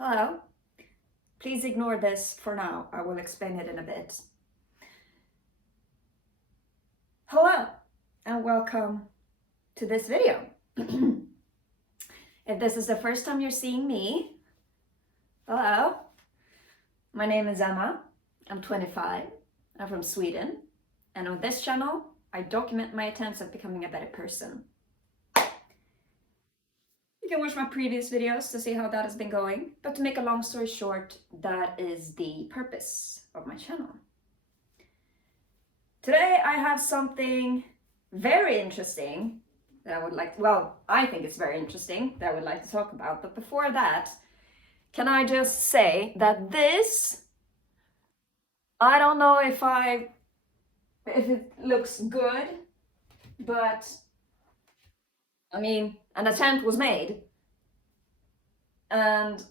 Hello. Please ignore this for now. I will explain it in a bit. Hello and welcome to this video. If this is the first time you're seeing me, hello. My name is Emma. I'm 25. I'm from Sweden. And on this channel, I document my attempts at becoming a better person. You can watch my previous videos to see how that has been going. But to make a long story short, that is the purpose of my channel. Today I have something very interesting that I would like to, I think it's very interesting that I would like to talk about. But before that, can I just say that this, I don't know if it looks good, but I mean, an attempt was made. And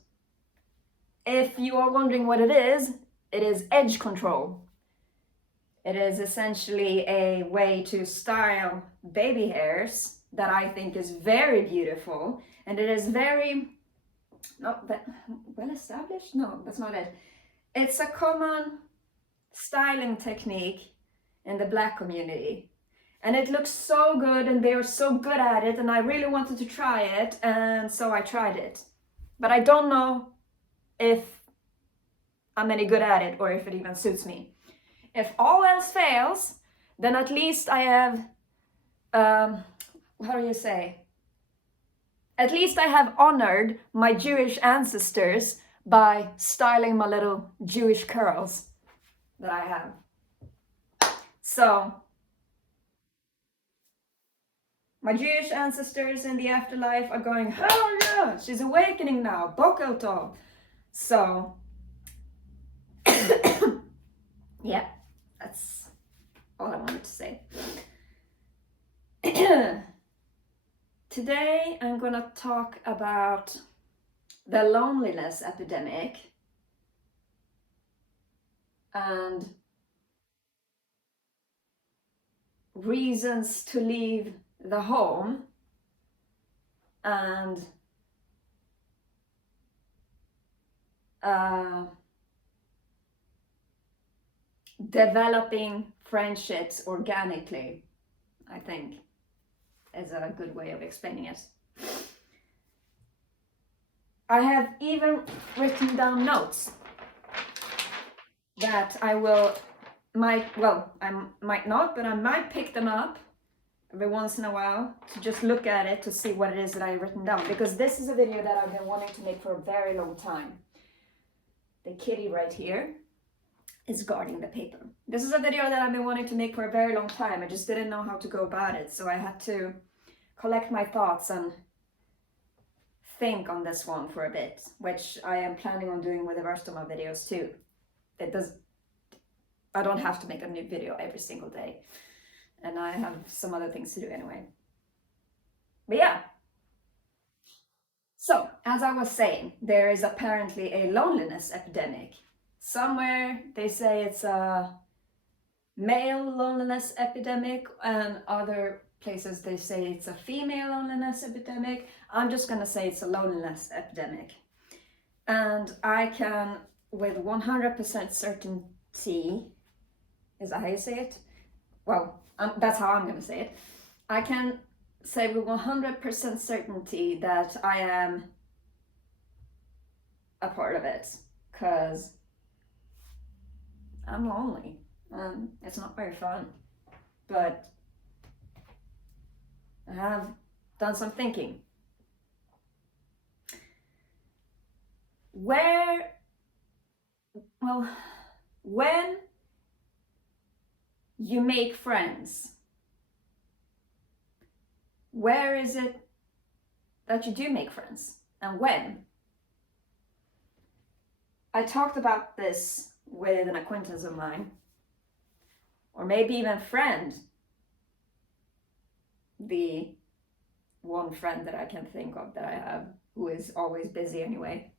if you are wondering what it is edge control. It is essentially a way to style baby hairs that I think is very beautiful. And it is very, not that well established? No, that's not it. It's a common styling technique in the Black community. And it looks so good and they're so good at it, and I really wanted to try it, and so I tried it. But I don't know if I'm any good at it or if it even suits me. If all else fails, then at least I have, how do you say? At least I have honored my Jewish ancestors by styling my little Jewish curls that I have. So, my Jewish ancestors in the afterlife are going, oh yeah, she's awakening now, Boker Tov. So, yeah, that's all I wanted to say. Today I'm gonna talk about the loneliness epidemic and reasons to leave the home and developing friendships organically, I think, is a good way of explaining it. I have even written down notes that I might not, but I might pick them up every once in a while to just look at it to see what it is that I've written down, because this is a video that I've been wanting to make for a very long time. The kitty right here is guarding the paper. This is a video that I've been wanting to make for a very long time. I just didn't know how to go about it, so I had to collect my thoughts and think on this one for a bit, which I am planning on doing with the rest of my videos too. I don't have to make a new video every single day, and I have some other things to do anyway. But yeah. So, as I was saying, there is apparently a loneliness epidemic. Somewhere they say it's a male loneliness epidemic, and other places they say it's a female loneliness epidemic. I'm just gonna say it's a loneliness epidemic. And I can, with 100% certainty, is that how you say it? Well, that's how I'm gonna say it. I can say with 100% certainty that I am a part of it, because I'm lonely. It's not very fun, but I have done some thinking. When you make friends, where is it that you do make friends, and when? I talked about this with an acquaintance of mine, or maybe even friend, the one friend that I can think of that I have, who is always busy anyway.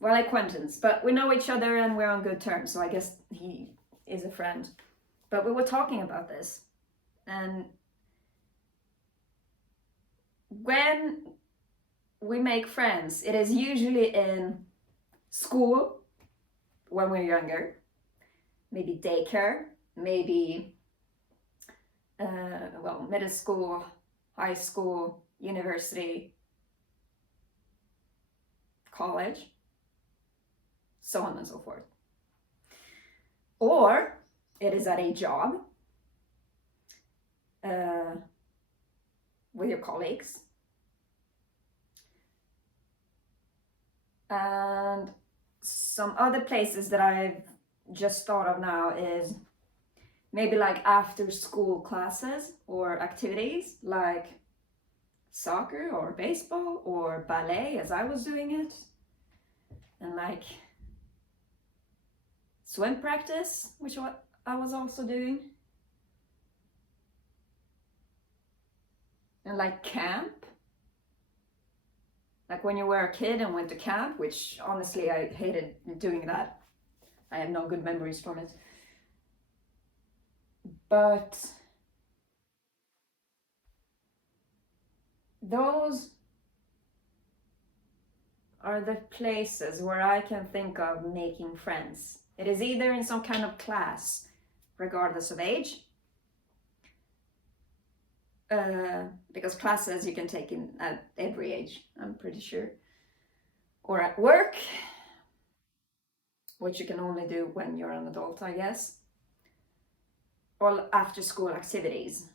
Well, acquaintance, but we know each other and we're on good terms, so I guess he is a friend. But we were talking about this, and when we make friends, it is usually in school when we're younger, maybe daycare, maybe middle school, high school, university, college, so on and so forth. Or it is at a job with your colleagues. And some other places that I've just thought of now is maybe like after school classes or activities like soccer or baseball or ballet, as I was doing it, and like swim practice, which I was also doing, and like camp, like when you were a kid and went to camp, which honestly I hated doing that. I have no good memories from it. But those are the places where I can think of making friends. It is either in some kind of class, regardless of age, because classes you can take in at every age, I'm pretty sure, or at work, which you can only do when you're an adult, I guess, or after school activities.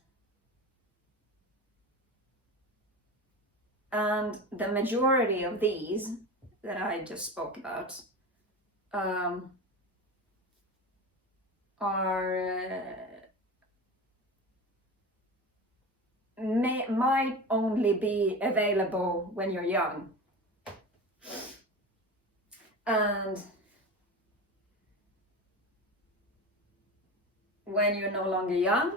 And the majority of these that I just spoke about might only be available when you're young. And when you're no longer young,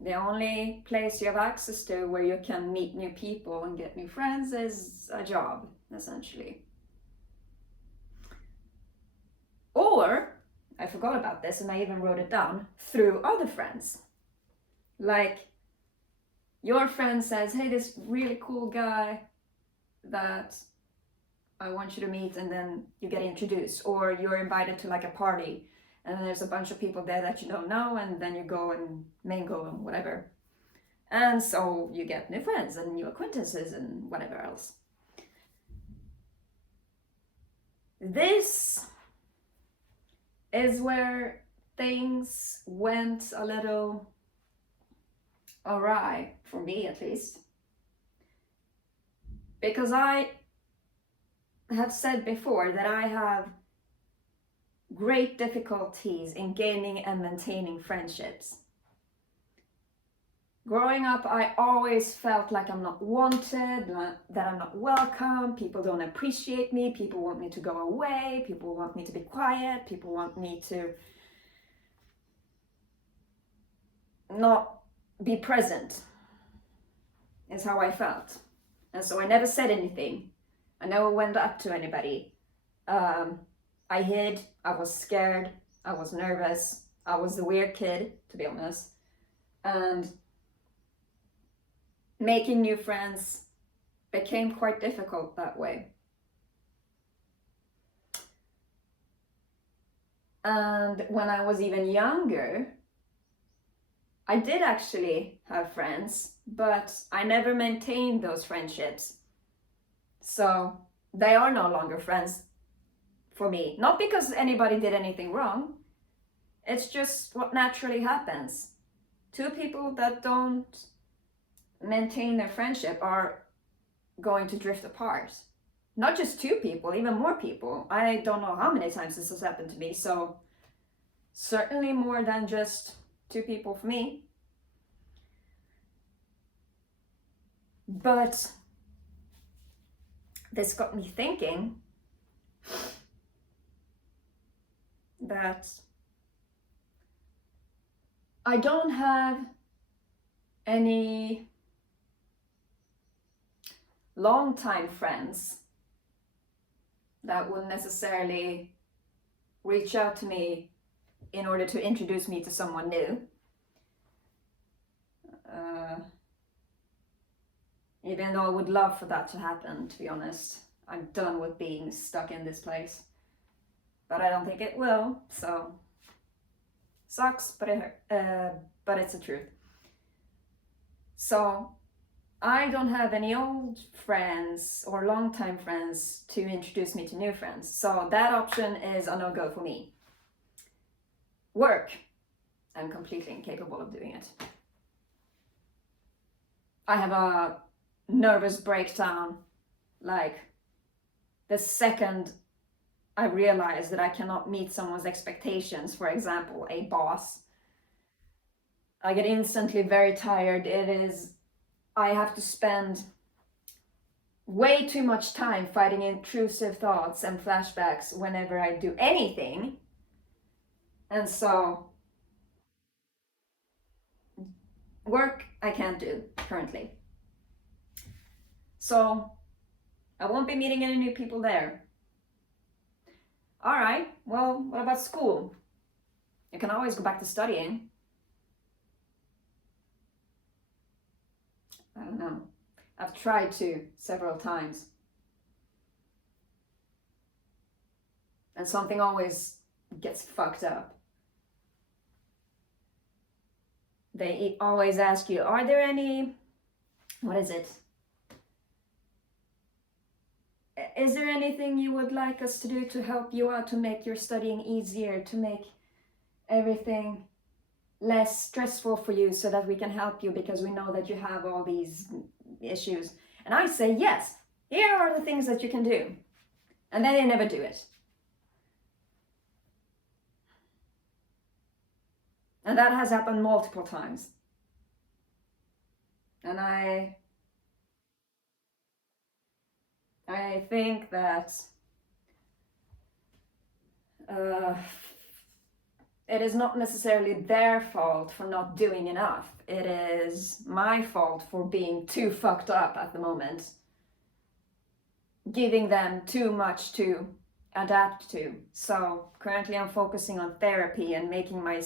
the only place you have access to where you can meet new people and get new friends is a job, essentially. Or, I forgot about this and I even wrote it down, through other friends. Like, your friend says, hey, this really cool guy that I want you to meet, and then you get introduced. Or you're invited to like a party and there's a bunch of people there that you don't know, and then you go and mingle and whatever. And so you get new friends and new acquaintances and whatever else. This is where things went a little awry, for me at least. Because I have said before that I have great difficulties in gaining and maintaining friendships. Growing up, I always felt like I'm not wanted, that I'm not welcome, people don't appreciate me, people want me to go away, people want me to be quiet, people want me to not be present, is how I felt. And so I never said anything. I never went up to anybody. I hid, I was scared, I was nervous, I was the weird kid, to be honest. And making new friends became quite difficult that way. And when I was even younger, I did actually have friends, but I never maintained those friendships. So they are no longer friends for me. Not because anybody did anything wrong. It's just what naturally happens. Two people that don't maintain their friendship are going to drift apart. Not just two people, even more people. I don't know how many times this has happened to me, so certainly more than just two people for me. But this got me thinking that I don't have any long-time friends that will necessarily reach out to me in order to introduce me to someone new. Even though I would love for that to happen, to be honest. I'm done with being stuck in this place. But I don't think it will, so sucks, but it's the truth. So I don't have any old friends or longtime friends to introduce me to new friends. So that option is a no-go for me. Work. I'm completely incapable of doing it. I have a nervous breakdown, like the second I realize that I cannot meet someone's expectations, for example, a boss. I get instantly very tired. I have to spend way too much time fighting intrusive thoughts and flashbacks whenever I do anything. And so, work I can't do currently. So, I won't be meeting any new people there. Alright, well, what about school? You can always go back to studying. I don't know. I've tried to several times. And something always gets fucked up. They always ask you, are there any, what is it? Is there anything you would like us to do to help you out, to make your studying easier, to make everything less stressful for you so that we can help you because we know that you have all these issues? And I say, yes, here are the things that you can do. And then they never do it. And that has happened multiple times. And I think that it is not necessarily their fault for not doing enough. It is my fault for being too fucked up at the moment, giving them too much to adapt to. So currently I'm focusing on therapy and making my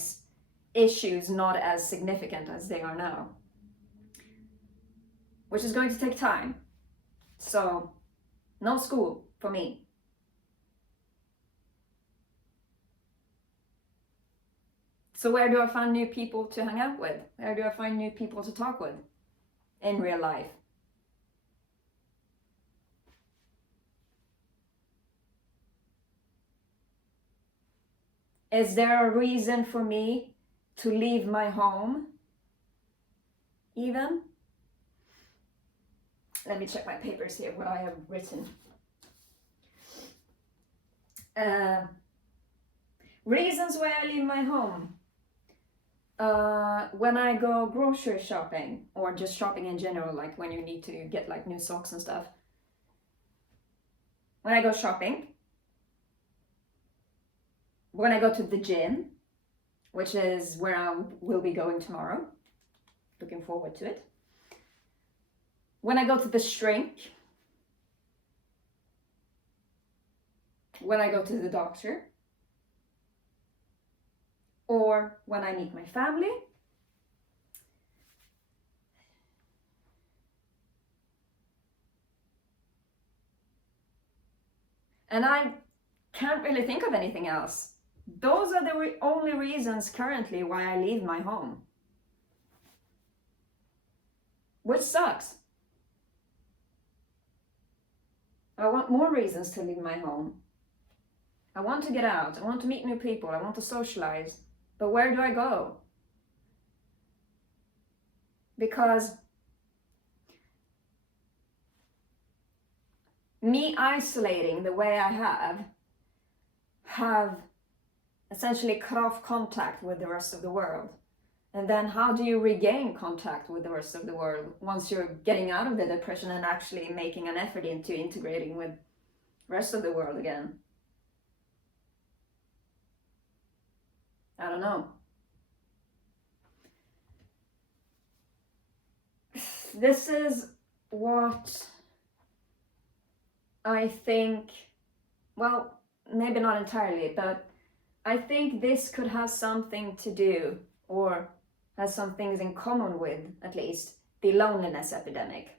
issues not as significant as they are now, which is going to take time. So no school for me. So where do I find new people to hang out with? Where do I find new people to talk with in real life? Is there a reason for me to leave my home even? Let me check my papers here, what I have written. Reasons why I leave my home. When I go grocery shopping, or just shopping in general, like when you need to get like new socks and stuff. When I go shopping. When I go to the gym, which is where I will be going tomorrow. Looking forward to it. When I go to the shrink. When I go to the doctor. Or when I meet my family. And I can't really think of anything else. Those are the only reasons currently why I leave my home. Which sucks. I want more reasons to leave my home. I want to get out. I want to meet new people. I want to socialize. But where do I go? Because me isolating the way I have essentially cut off contact with the rest of the world. And then how do you regain contact with the rest of the world once you're getting out of the depression and actually making an effort into integrating with the rest of the world again? I don't know. This is what I think, well, maybe not entirely, but I think this could have something to do, or has some things in common with, at least, the loneliness epidemic.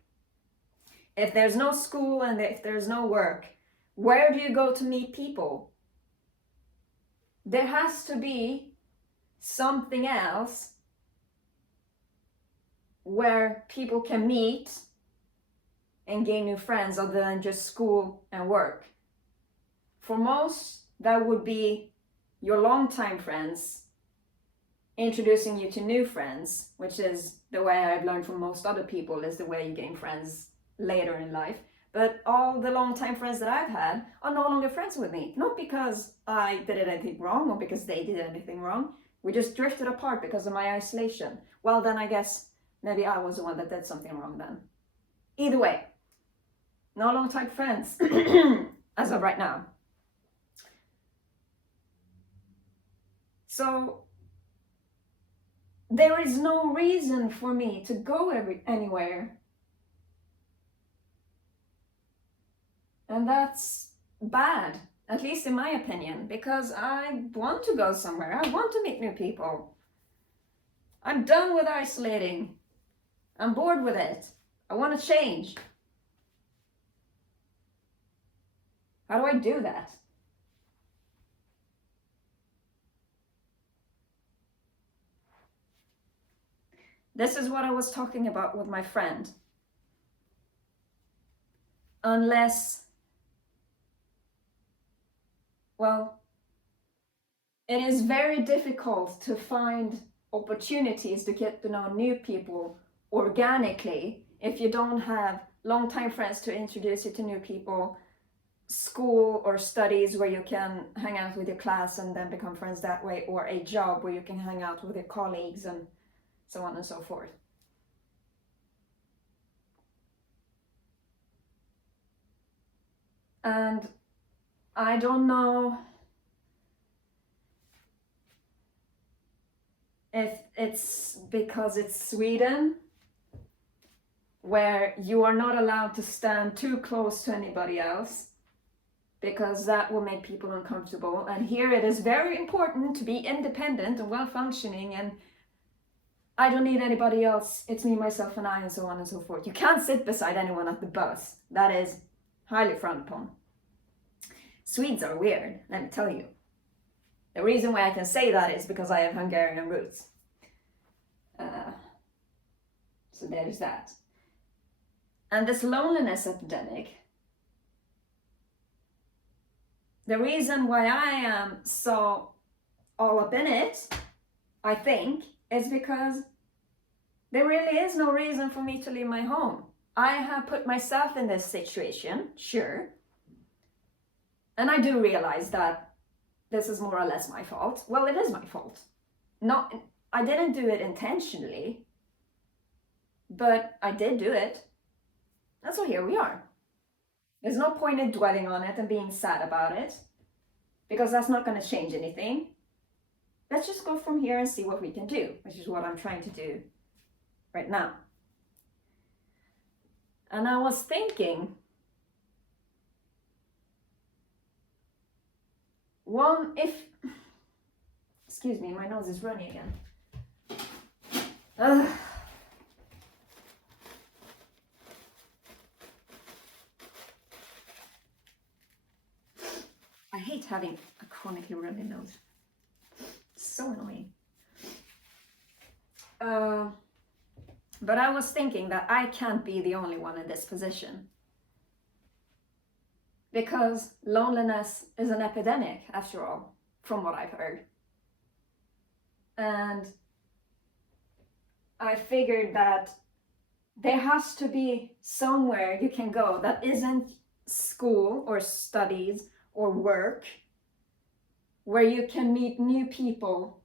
If there's no school and if there's no work, where do you go to meet people? There has to be something else where people can meet and gain new friends other than just school and work. For most, that would be your longtime friends introducing you to new friends, which is the way I've learned from most other people, is the way you gain friends later in life. But all the longtime friends that I've had are no longer friends with me. Not because I did anything wrong or because they did anything wrong. We just drifted apart because of my isolation. Well, then I guess maybe I was the one that did something wrong then. Either way, no longtime friends as of right now. So there is no reason for me to go anywhere. And that's bad, at least in my opinion, because I want to go somewhere. I want to meet new people. I'm done with isolating. I'm bored with it. I want to change. How do I do that? This is what I was talking about with my friend. Unless, well, it is very difficult to find opportunities to get to know new people organically if you don't have longtime friends to introduce you to new people, school or studies where you can hang out with your class and then become friends that way, or a job where you can hang out with your colleagues and so on and so forth. And I don't know if it's because it's Sweden, where you are not allowed to stand too close to anybody else, because that will make people uncomfortable. And here it is very important to be independent and well-functioning, and I don't need anybody else, it's me, myself, and I, and so on and so forth. You can't sit beside anyone at the bus. That is highly frowned upon. Swedes are weird, let me tell you. The reason why I can say that is because I have Hungarian roots. So there's that. And this loneliness epidemic, the reason why I am so all up in it, I think, is because there really is no reason for me to leave my home. I have put myself in this situation, sure. And I do realize that this is more or less my fault. Well, it is my fault. I didn't do it intentionally, but I did do it. And so here we are. There's no point in dwelling on it and being sad about it, because that's not going to change anything. Let's just go from here and see what we can do, which is what I'm trying to do right now. And I was thinking, excuse me, my nose is runny again. I hate having a chronically runny nose. It's so annoying. But I was thinking that I can't be the only one in this position. Because loneliness is an epidemic, after all, from what I've heard. And I figured that there has to be somewhere you can go that isn't school or studies or work, where you can meet new people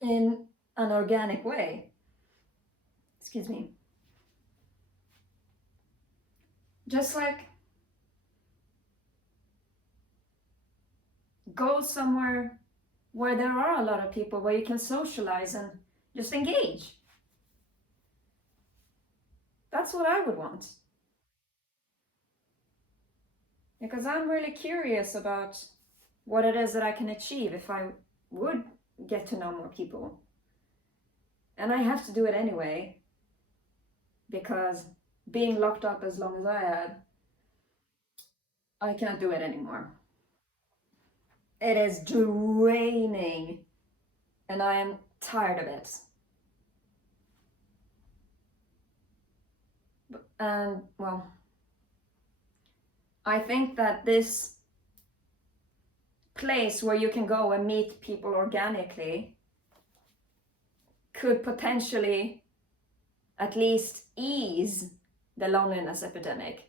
in an organic way. Excuse me. Just like go somewhere where there are a lot of people, where you can socialize and just engage. That's what I would want. Because I'm really curious about what it is that I can achieve if I would get to know more people. And I have to do it anyway, because being locked up as long as I had, I can't do it anymore. It is draining, and I am tired of it. And well, I think that this place where you can go and meet people organically could potentially at least ease the loneliness epidemic.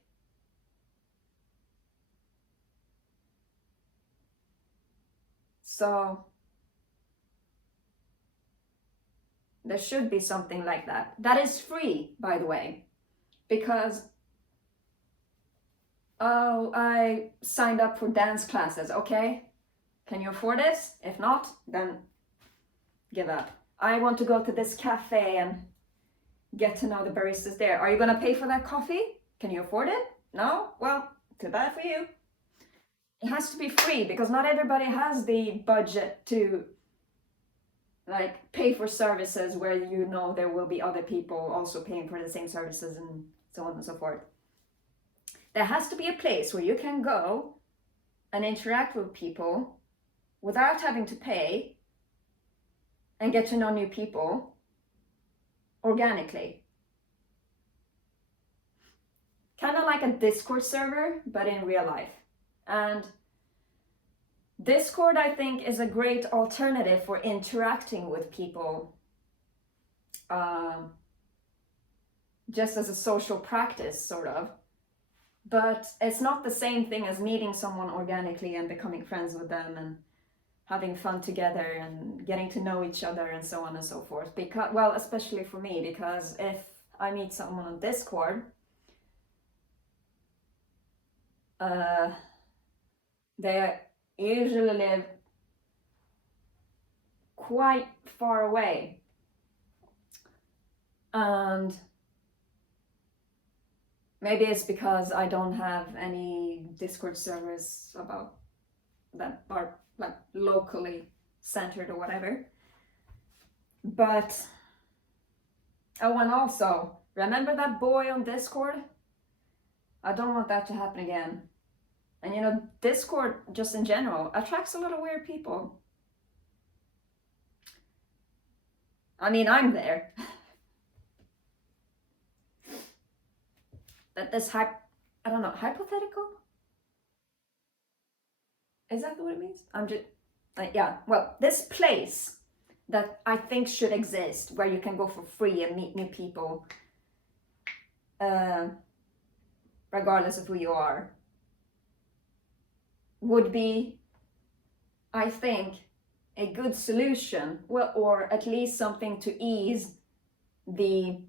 So there should be something like that. That is free, by the way, because oh, I signed up for dance classes. Okay, can you afford it? If not, then give up. I want to go to this cafe and get to know the baristas there. Are you gonna pay for that coffee? Can you afford it? No? Well, too bad for you. It has to be free, because not everybody has the budget to like pay for services where you know there will be other people also paying for the same services and so on and so forth. There has to be a place where you can go and interact with people without having to pay and get to know new people organically. Kind of like a Discord server, but in real life. And Discord, I think, is a great alternative for interacting with people, just as a social practice, sort of. But it's not the same thing as meeting someone organically and becoming friends with them and having fun together and getting to know each other and so on and so forth. Because, well, especially for me, because if I meet someone on Discord, they usually live quite far away, and maybe it's because I don't have any Discord servers about that are like locally centered or whatever. But oh, and also, remember that boy on Discord? I don't want that to happen again. And you know, Discord, just in general, attracts a lot of weird people. I mean, I'm there. That this I don't know, hypothetical? Is that what it means? I'm just, yeah, well, this place that I think should exist, where you can go for free and meet new people, regardless of who you are, would be, I think, a good solution, well, or at least something to ease the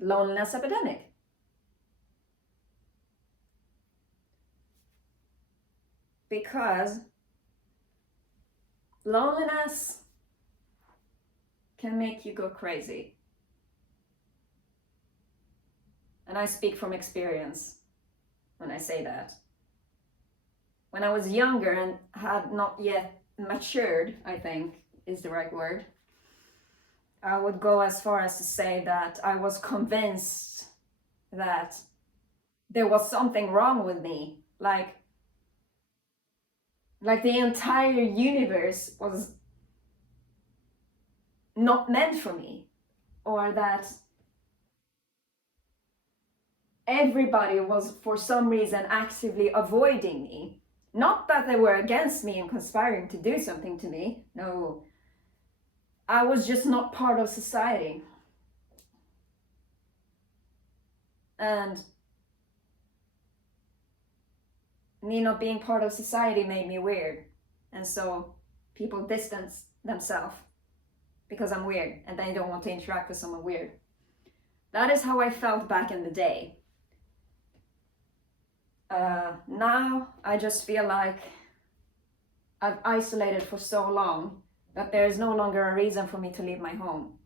loneliness epidemic. Because loneliness can make you go crazy. And I speak from experience when I say that. When I was younger and had not yet matured, I think is the right word, I would go as far as to say that I was convinced that there was something wrong with me, like the entire universe was not meant for me, or that everybody was for some reason actively avoiding me. Not that they were against me and conspiring to do something to me. No, I was just not part of society. And me not being part of society made me weird. And so people distance themselves because I'm weird and they don't want to interact with someone weird. That is how I felt back in the day. Now I just feel like I've isolated for so long that there is no longer a reason for me to leave my home.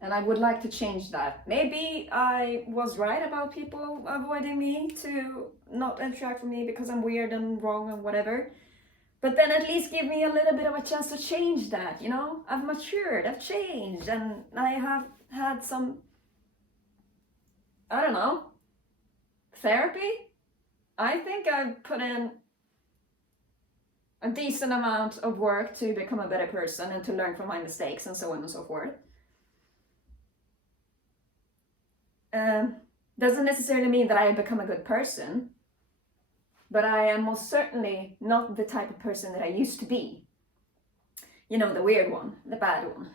And I would like to change that. Maybe I was right about people avoiding me to not interact with me because I'm weird and wrong and whatever. But then at least give me a little bit of a chance to change that, you know? I've matured, I've changed, and I have had some, I don't know, therapy. I think I've put in a decent amount of work to become a better person and to learn from my mistakes and so on and so forth. Doesn't necessarily mean that I have become a good person, but I am most certainly not the type of person that I used to be. You know, the weird one, the bad one.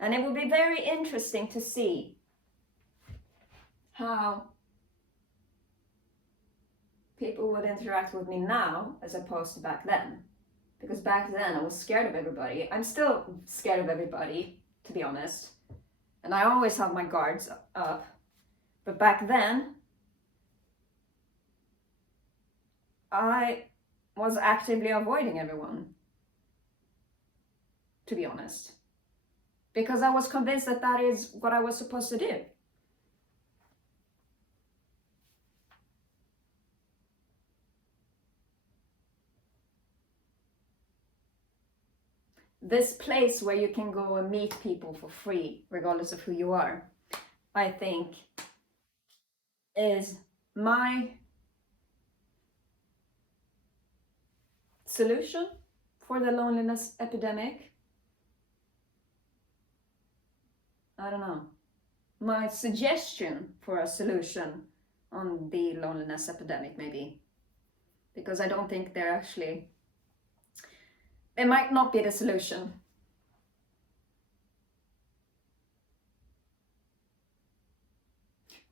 And it will be very interesting to see how people would interact with me now as opposed to back then. Because back then I was scared of everybody. I'm still scared of everybody, to be honest. And I always have my guards up. But back then, I was actively avoiding everyone, to be honest. Because I was convinced that that is what I was supposed to do. This place where you can go and meet people for free, regardless of who you are, I think is my solution for the loneliness epidemic. I don't know. My suggestion for a solution on the loneliness epidemic, maybe. Because I don't think they're actually, it might not be the solution.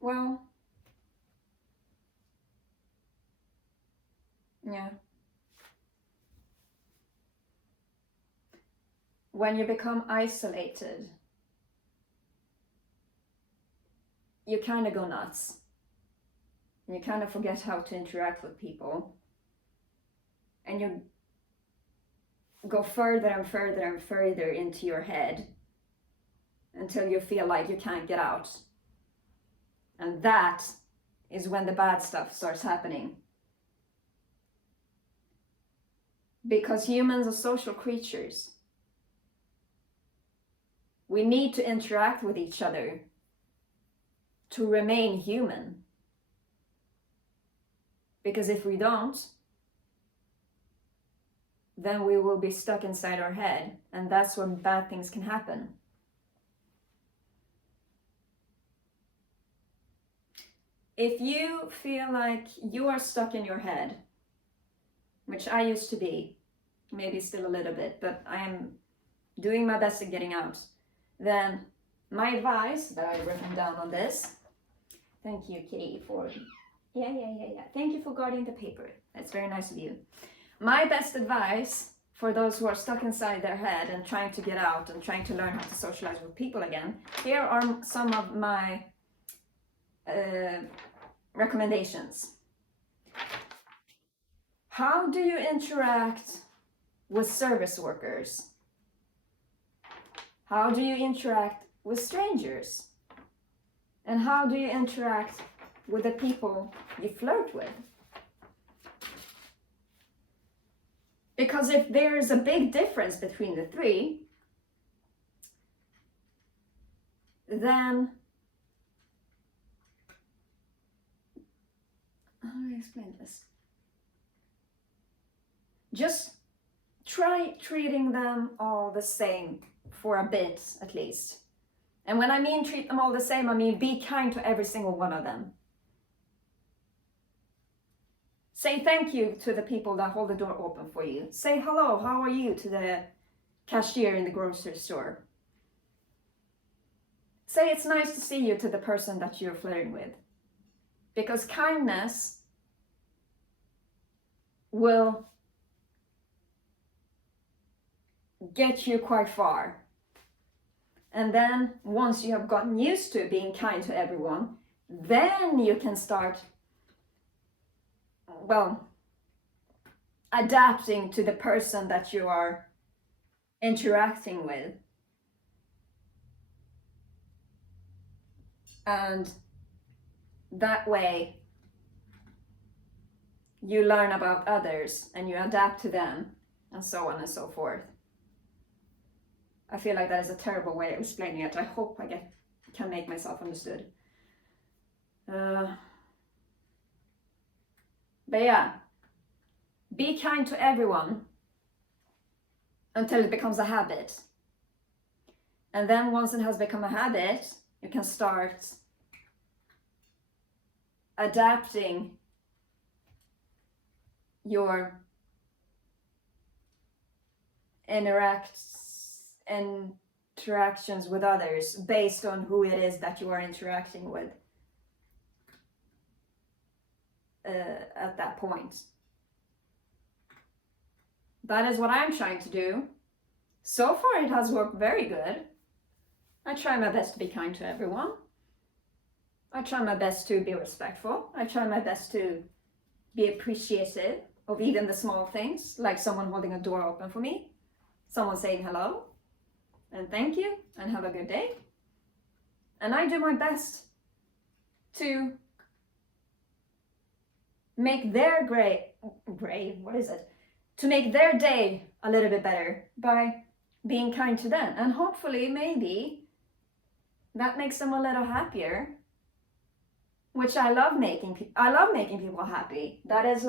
Well, yeah. When you become isolated, you kind of go nuts. You kind of forget how to interact with people. And you go further and further and further into your head until you feel like you can't get out. And that is when the bad stuff starts happening. Because humans are social creatures. We need to interact with each other to remain human. Because if we don't, then we will be stuck inside our head, and that's when bad things can happen. If you feel like you are stuck in your head, which I used to be, maybe still a little bit, but I am doing my best at getting out, then my advice that I've written down on this, thank you, Kitty, for, yeah. Thank you for guarding the paper. That's very nice of you. My best advice for those who are stuck inside their head and trying to get out and trying to learn how to socialize with people again, here are some of my recommendations. How do you interact with service workers? How do you interact with strangers? And how do you interact with the people you flirt with? Because if there is a big difference between the three, then how do I explain this? Just try treating them all the same for a bit, at least. And when I mean treat them all the same, I mean be kind to every single one of them. Say thank you to the people that hold the door open for you. Say hello, how are you to the cashier in the grocery store. Say it's nice to see you to the person that you're flirting with. Because kindness will get you quite far. And then once you have gotten used to being kind to everyone, then you can start, well, adapting to the person that you are interacting with. And that way you learn about others and you adapt to them, and so on and so forth. I feel like that is a terrible way of explaining it. I hope I can make myself understood. But yeah, be kind to everyone until it becomes a habit. And then once it has become a habit, you can start adapting your interactions with others based on who it is that you are interacting with at that point. That is what I'm trying to do. So far it has worked very good. I try my best to be kind to everyone. I try my best to be respectful. I try my best to be appreciative of even the small things, like someone holding a door open for me, someone saying hello, and thank you, and have a good day. And I do my best to make their to make their day a little bit better by being kind to them. And hopefully, maybe, that makes them a little happier, which I love making people happy. That is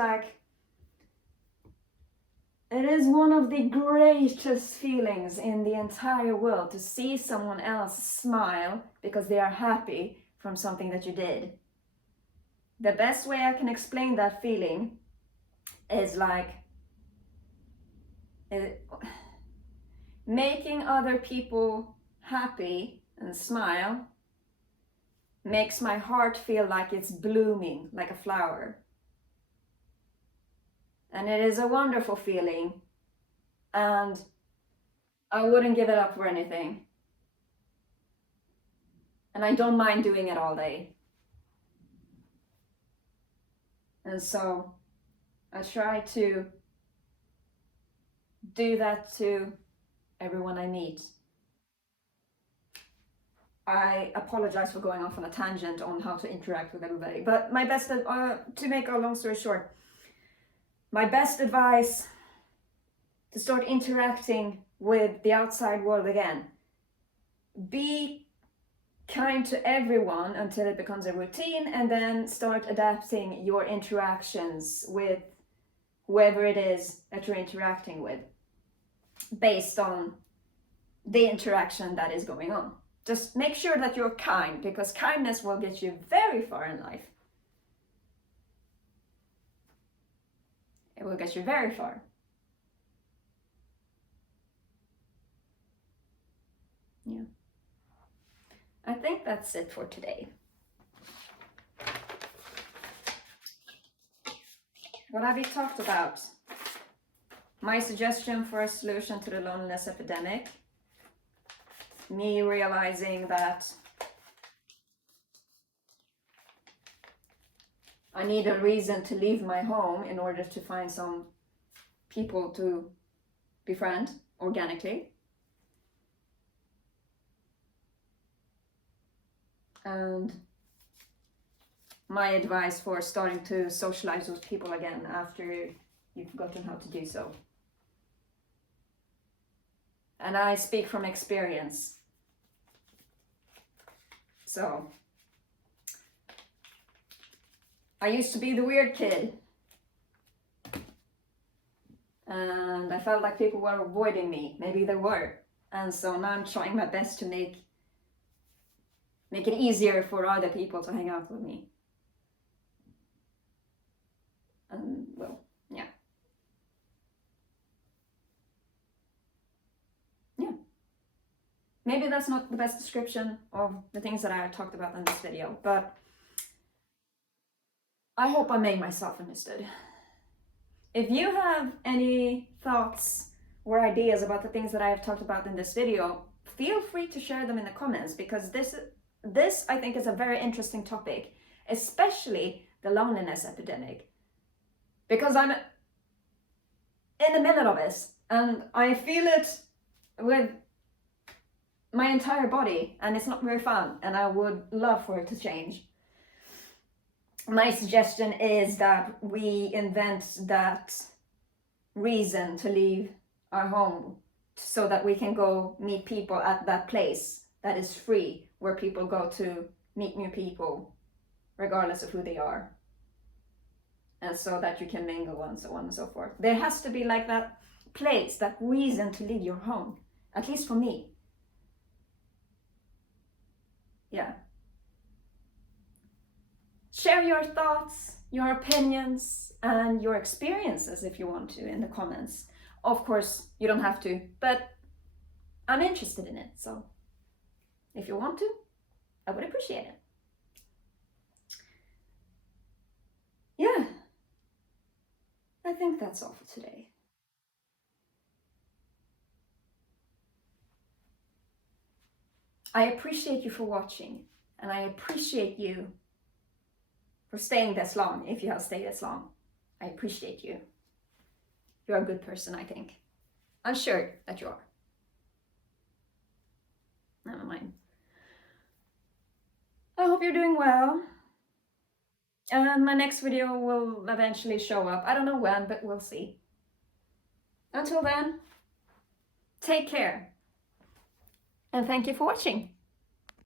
it is one of the greatest feelings in the entire world, to see someone else smile because they are happy from something that you did. The best way I can explain that feeling is making other people happy and smile makes my heart feel like it's blooming like a flower. And it is a wonderful feeling, and I wouldn't give it up for anything. And I don't mind doing it all day. And so I try to do that to everyone I meet. I apologize for going off on a tangent on how to interact with everybody, but my best, to make a long story short, my best advice to start interacting with the outside world again: be kind to everyone until it becomes a routine, and then start adapting your interactions with whoever it is that you're interacting with based on the interaction that is going on. Just make sure that you're kind, because kindness will get you very far in life. It will get you very far. Yeah. I think that's it for today. What have we talked about? My suggestion for a solution to the loneliness epidemic. Me realizing that I need a reason to leave my home in order to find some people to befriend organically. And my advice for starting to socialize with people again after you've forgotten how to do so. And I speak from experience. So, I used to be the weird kid. And I felt like people were avoiding me. Maybe they were. And so now I'm trying my best to make it easier for other people to hang out with me. And well, yeah. Yeah. Maybe that's not the best description of the things that I talked about in this video, but I hope I made myself understood. If you have any thoughts or ideas about the things that I have talked about in this video, feel free to share them in the comments, because this I think is a very interesting topic, especially the loneliness epidemic, because I'm in the middle of this and I feel it with my entire body, and it's not very fun, and I would love for it to change. my suggestion is that we invent that reason to leave our home so that we can go meet people at that place that is free, where people go to meet new people regardless of who they are, and so that you can mingle and so on and so forth. There has to be like that place, that reason to leave your home, at least for me. Yeah. Share your thoughts, your opinions, and your experiences if you want to in the comments. Of course, you don't have to, but I'm interested in it, so if you want to, I would appreciate it. Yeah, I think that's all for today. I appreciate you for watching, and I appreciate you for staying this long, if you have stayed this long. I appreciate you. You're a good person, I think. I'm sure that you are. Never mind. I hope you're doing well. And my next video will eventually show up. I don't know when, but we'll see. Until then, take care. And thank you for watching.